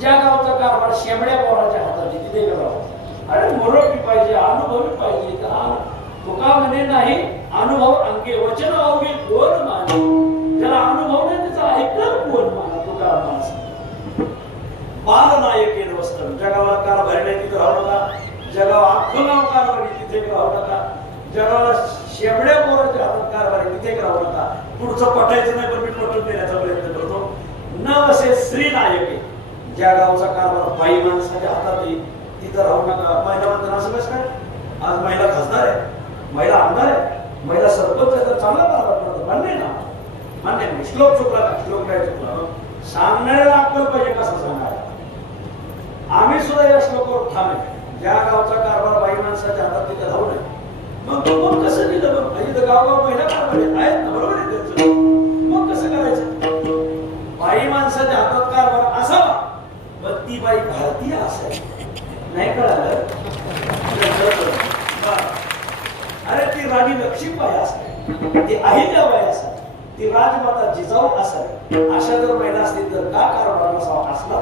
ज्या गावचा कारभार शेमड्या पोराच्या हाताची तिथे करावं. अरे मोरटी पाहिजे, अनुभवी पाहिजे. तुका म्हणे नाही अनुभव अंगे वचन अवघे कोण माने. ज्याला अनुभव नाही त्याचा ऐकलं कोण माना. तुका माणूस बालनायक वस्त्र. जगाला कारभार नाही तिथे राहू नका. जगाला अख्खं गाव कारभारी तिथे राहू नका. जगाला शेमड्या पोराच्या हातात कारभारी तिथे राहू नका. पुढचं पटायचं नाही पण मी पटवून देण्याचा प्रयत्न करतो. न वसे श्री नायके. ज्या गावचा कारभार बाई माणसाच्या हातात येईल तिथं राहू नका. महिला म्हणताना असं कसं काय. आज महिला खासदार आहे, महिला आमदार आहे, महिला सरपंच आहे, तर चांगला कारभार करतो. मान्य ना, मान्य नाही. श्लोक चुकला का. श्लोक काय चुकला. सांगणाऱ्याला अक्कल पाहिजे. कसं सांगायला. आम्ही सुद्धा या श्लोकावर ठाम आहे. ज्या गावचा कारभार बाई माणसाच्या हातात तिथे राहू नये. मग कसं दिलं. मग इथं गावगाव महिला कारभार आहेत ना, बरोबर आहे त्यांचं. मग कसं करायचं. बाई माणसाच्या हातात कारभार असावा पण ती बाई भारतीय असावी. नाही कळालं. अरे ती राणी लक्ष्मीबाई असावी, ती अहिल्याबाई असावी, ती राजमाता जिजाऊ असावी. अशा जर महिला असतील तर का कारभार नसावा असला.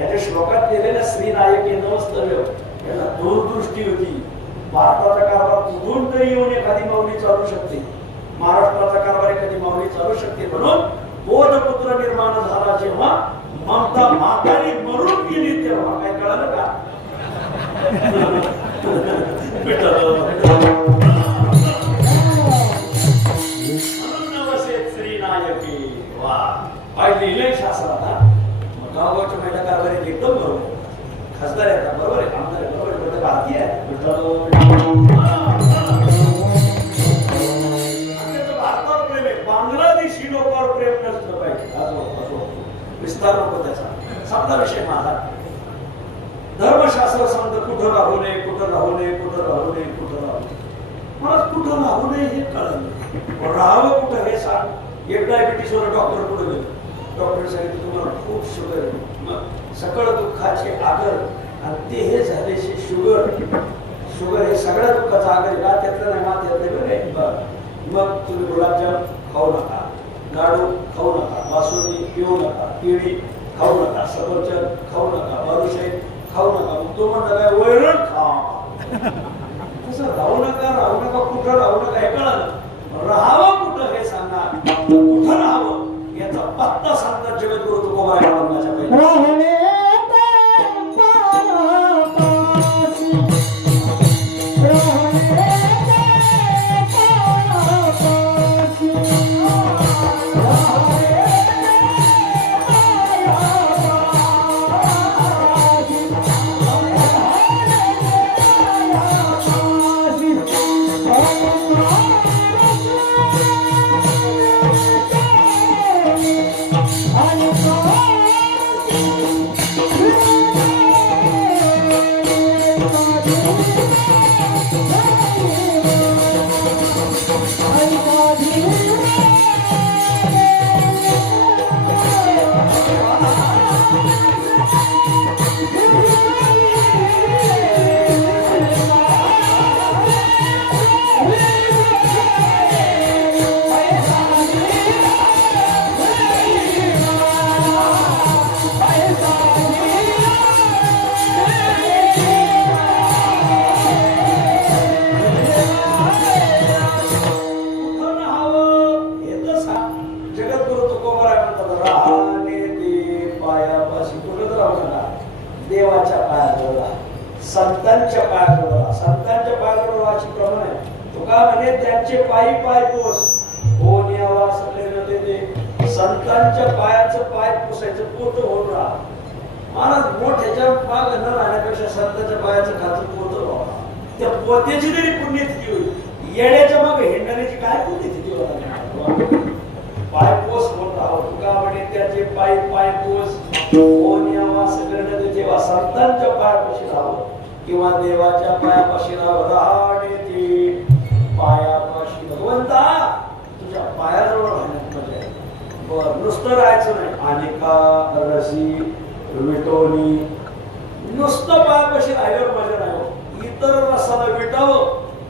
याच्या श्लोकात केलेल्या श्री नायक हे नवस्तव्य याला दूरदृष्टी होती. भारताचा कारभार कुठून तरी येऊन एखादी माऊली चालू शकते. महाराष्ट्राचा कारभार एखादी माऊली चालू शकते. म्हणून बोधपुत्र निर्माण झाला जेव्हा ममता म्हातारी मरून गेली तेव्हा. काय कळालं का. श्री नायकी वा पाहिजे लिहिलंय शास्त्रात. गावगावच्या महिला कारभारी एकदम बरोबर. खासदार आहेत बरोबर आहे, आमदार आहे बरोबर आहे, भारतीय आहे. भारतावर प्रेम आहे. बांगलादेशी लोकांवर प्रेम नसलं पाहिजे. असो विस्तार नको त्याचा. समजा विषय माझा. धर्मशास्त्र सांगतं कुठं राहू नये, कुठं राहू नये, कुठं राहू नये, कुठं राहू नये. मला कुठं राहू नये हे कळलं. राहावं कुठं हे सांग. एक डायबिटीसवर डॉक्टर पुढे गेलो. डॉक्टर सांगितलं तुम्हाला खूप शुगर आहे. मग सकळ दुःखाचे आगर आणि ते हे झालेसे शुगर. शुगर हे सगळ्या दुःखाचा आगर का त्यातलं नाही मात्यातलं बरं. मग तुम्ही गुलाबजाम खाऊ नका, लाडू खाऊ नका, बासुंदी पिऊ नका, केळी खाऊ नका, सफरचंद खाऊ नका, बालुशाही खाऊ नका. मग तो म्हणता काय वैरण खा. तसं राहू नका कुठं राहू नका हे कळलं. राहावं कुठं हे सांगा. कुठं राहावं याचा पत्ता सांगतात जगद्गुरु तुकोबाराय महाराजांच्या पहिले. देवाच्या पायाजवळ, संतांच्या पायाजवळ, संतांच्या पायाजवळ अशी प्रमाणे तुका म्हणे त्यांचे पायी पाय पोस होऊन यावा सगळे ते संतांच्या पायाचं पाय पोसायचं पोत होऊन राहा. महाराज मोठ्याच्या पाग न राहण्यापेक्षा संतांच्या पायाचं खाचं पोत व्हावा. त्या पोत्याची जरी पुण्यतिथी होईल, येण्याच्या मग हिंडण्याची काय पुण्यतिथी होता. पाय पोस होऊन राहावं. तुका म्हणे त्याचे पायी पाय पोस होऊन यावा सगळे जेव्हा संतांच्या पायापाशी राहावं किंवा देवाच्या पायापाशी राहणे ते पायापाशी. भगवंता तुझ्या पायाजवळ राहण्यात मजा आहे. बर नुसतं राहायचं नाही. अनेका रसी विटवणी नुसतं पायापाशी राहिल्यावर मजा नाही. इतर रसाला विटावं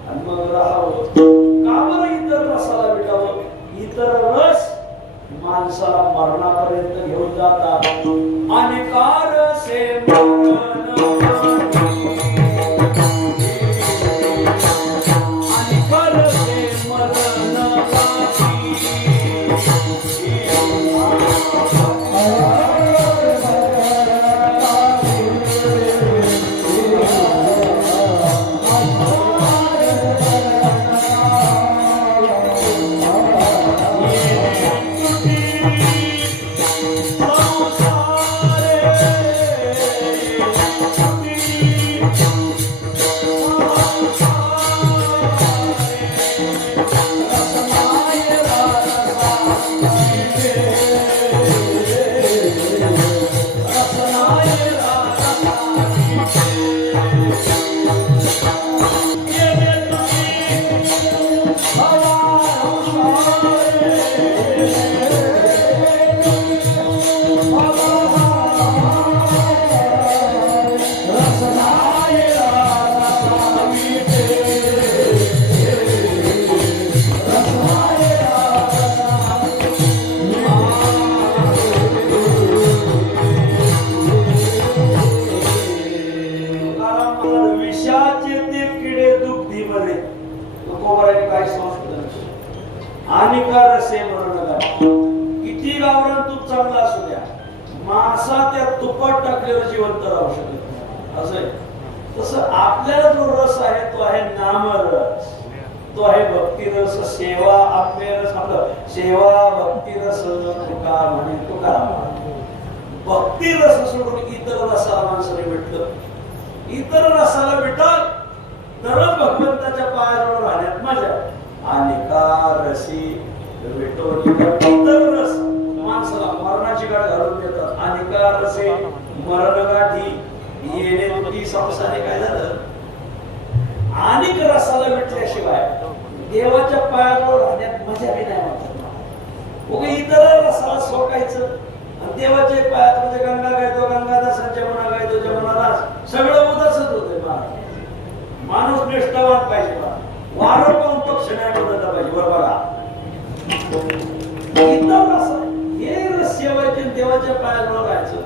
आणि मग राहावं. का बरं इतर रसाला विटावं. इतर रस माणसाला मरणापर्यंत घेऊन जातात. अनेकार रसे मरण आणि परसे मरण विषाचे ते किडे दुग्धीमध्ये तुकोबराने काय संस्कृत आणि का रसे मरण किती गावरान तूप चांगला असू द्या मासा त्या तुपात टाकल्यावर जिवंत राहू शकत असं आहे. तसं आपल्याला जो रस आहे तो आहे नामरस, तो आहे भक्तिरस. सेवा आपले रस आपलं सेवा भक्तिरस तुका म्हणे तुकाराम. भक्तिरस सोडून इतर रसाला माणसाने भेटलं, इतर रसाला भेटल तरच भगवंताच्या पायाजवळ राहण्यात मजा. आणि का रसी भेटवली इतर रस माणसाला मरणाची गाठ घालून देतात. आणि का रसे मरण गाठी येणे ती संसारे काय झालं. आणि रसाला भेटल्याशिवाय देवाच्या पायाजवळ राहण्यात मजा बी नाही वाटत. इतर रसाला सोकायचं आणि देवाचे पायात म्हणजे गंगा गायतो गंगादासांच्या मना गायतो जमुनादास सगळं उदासच होते. माणूस निष्ठावान पाहिजे, वारं पाहून पक्ष नाही बदलला पाहिजे. बरोबर इतर रस हे रस सेवायचे देवाच्या पायाजवळ राहायचं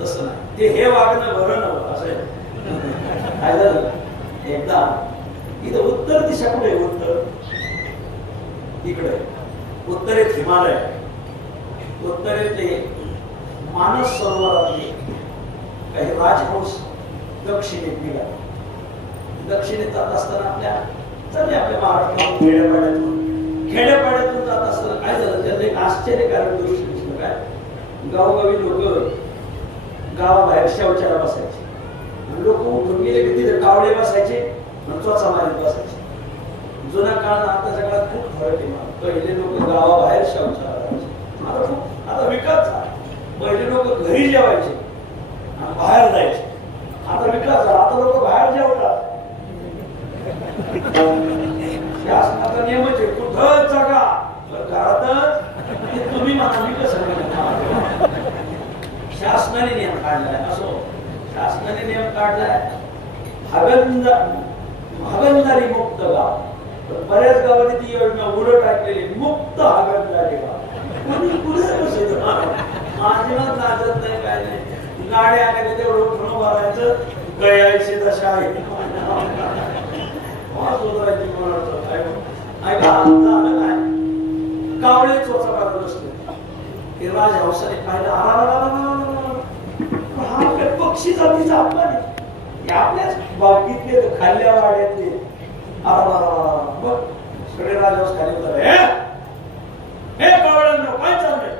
तसं नाही. ते हे वागणं बरं नव्हतं असं काय झालं. एकदा इथं उत्तर दिशा कुठे उत्तर इकडे उत्तरेत हिमालय, उत्तरेत मानस सरोवरातले काही राजहंस दक्षिणेत निघाले. दक्षिणेत जात असताना आपल्या महाराष्ट्रातून खेड्यापाड्यातून जात असताना काय झालं त्यांना एक आश्चर्यकारक दृश्य दिसलं. काय गावोगावी लोक गावाबाहेर शौचाला बसायचे, लोक उठून गेले की तिथे कावळे बसायचे, चोचा मारीत बसायचे. जुन्या काळात आताच्या काळात खूप फरक आहे. पहिले लोक गावाबाहेर शौचाला राहायचे, आता विकास झाला. पहिले लोक घरी जेवायचे आणि बाहेर जायचे, आता विकास झाला. आता लोक बाहेर जेवतात. शासनाचा नियमच आहे कुठं जगा घरातच. तुम्ही म्हणा मी कसं शासनाने नियम काढलाय. असो शासनाने नियम काढलाय हागणदारी मुक्त गाव. बऱ्याच गावांनी ती योजना उलट टाकलेली मुक्त हागणदारी गाव. माझीला लाजत नाही काय नाही. गाड्या आल्या की तेवढं उठून भरायचं गयायची दशा आहे. कावळे चोचा काढत बसले. ते राजहंसाने पाहिलं, हा पक्षी जातीचा अपमान आहे. आपल्याच बाकीतले खाल्ल्या वाड्यातले बघ सगळे राजहंस खाली उतरले. हे कावळ्यांना काय चाललंय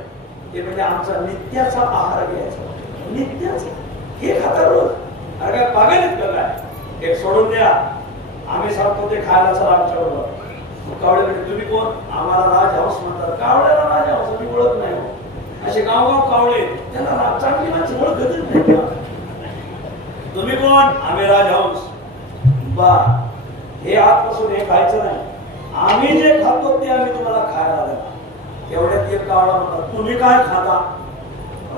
ते म्हणजे आमचा नित्याचा आहार घ्यायचा. नित्याचा हे खाता रोज. अरे काय पागल का काय. एक सोडून द्या, आम्ही सांगतो ते खायला चला आमच्या बरोबर. कावळे म्हणजे तुम्ही कोण. आम्हाला राजहंस म्हणतात. कावळ्याला राजहंस मी ओळख नाही. असे गावगाव कावळे त्याला चांगली माणसं ओळखतच नाही. तुम्ही कोण. आम्ही राजहंस. बा हे आजपासून हे खायचं नाही. आम्ही जे खातो ते आम्ही तुम्हाला खायला देणार. एवढ्यात एक कावळा म्हणतात तुम्ही काय खाता.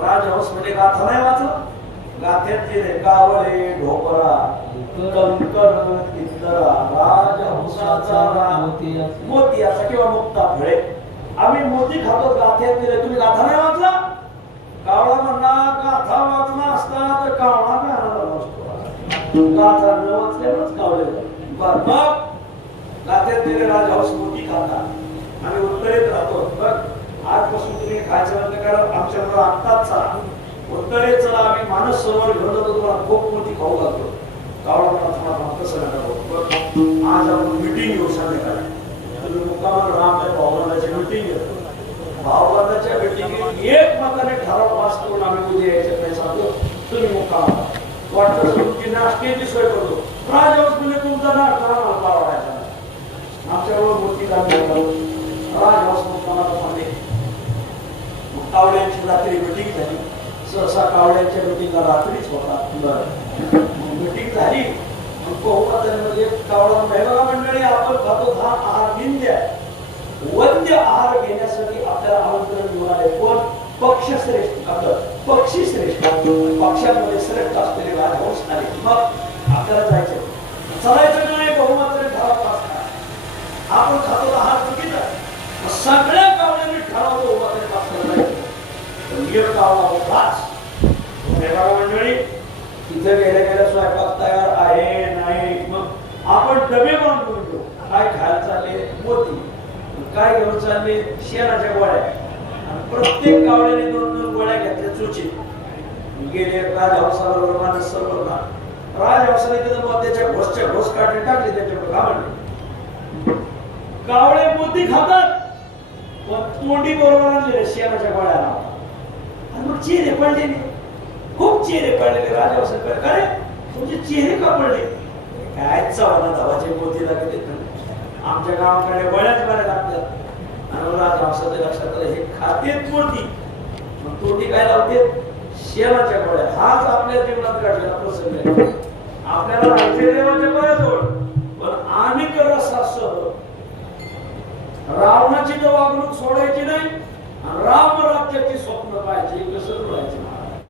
राजहंस म्हणजे गाथा नाही वाचला. गाथ्यात लिहिले कावळे ढोपरा कंकर इंदरा राजहंसाचा मोतियाचा किंवा मुक्ता फळे. आम्ही मोती खातो. गाथ्यात लिहिले तुम्ही गाथा नाही वाचला. कावळा म्हणला गाथा वाचला असता तर कावळा गाथा न वाचल्यानंच कावळे बर मग गाथ्यात दिले राजहंस मोती खाता आम्ही उत्तरेत राहतो बघ आजपासून तुम्ही खायचं बंद करा आमच्याबरोबर आत्ताच चला उत्तरेत चला आम्ही मानस सरोवर घेऊन जातो तुम्हाला खूप मोठी खाऊ घालतो कावळा मला थोडा कसं नका आज आपण मीटिंग घेऊ संध्याकाळी तुम्ही मुक्कामाला रामदास भावबंदाची मीटिंग घेतो भावबंदाच्या मीटिंगेत एक मताने ठराव पास करून आम्ही उद्या यायचं नाही सांगतो तुम्ही मुक्कामाला वाटतं तुमची नाश्त्याची सोय करतो राजहंस म्हणजे तुमचा नाश्ता मला परवडायचा आमच्याबरोबर मूर्ती राजहंस मुक्कामाला थांबले कावड्यांची रात्री मीटिंग झाली सहसा कावड्यांच्या मीटिंगला रात्रीच होता मीटिंग झाली बहुमतामध्ये कावडा बघा मंडळी आपण खातो हा आहार निंद्य वंद्य आहार घेण्यासाठी आपल्याला आमंत्रण मिळाले कोण पक्षश्रेष्ठ आपलं पक्षी श्रेष्ठ पक्षांमध्ये श्रेष्ठ असलेले राजहंस आले मग आपल्याला जायचं चालायचं नाही बहुमताने ठराव पास करा आपण खातो आहार चुकीचा सगळ्या कावड्यांनी ठरावतो उभा तरी पास करायचं एक कावडा होताच मंडळी तिथे गेल्या गेल्या स्वयंपाक तयार आहे नाही मग आपण डबे बांधून घेऊ काय खायला चालले मोती काय घेऊन चालले शेणाच्या गोळ्या आणि प्रत्येक कावड्याने 2-2 गोळ्या घेतल्या चुची गेले राजहंसाला मानस सरोवरला राजहंसाने तिथं मोत्याच्या घोसच्या घोस काढले टाकले त्याच्याकडे घाबरले कावळे मोती खातात पण तोंडी बरोबर आणले शेणाच्या गोळ्या आणि मग चेहरे पडले खूप चेहरे पडलेले राजहंसाकडे काय तुमचे चेहरे का पडले काय चव्हाणा धावाचे मोती लागले आमच्या गावाकडे बळ्याच बऱ्या लागतात आणि राजहंसाच्या लक्षात आलं हे खातेत मोती मग तोंडी काय लावते शेणाच्या गोळ्या हाच आपल्या जीवनात घडलेला प्रसंग आहे आपल्याला राहायचे देवाच्या बळ्याजवळ पण अनेक रसासह रावणाची तर वागणूक सोडायची नाही आणि राम राज्याची स्वप्न पाहायची कसं बोलायचं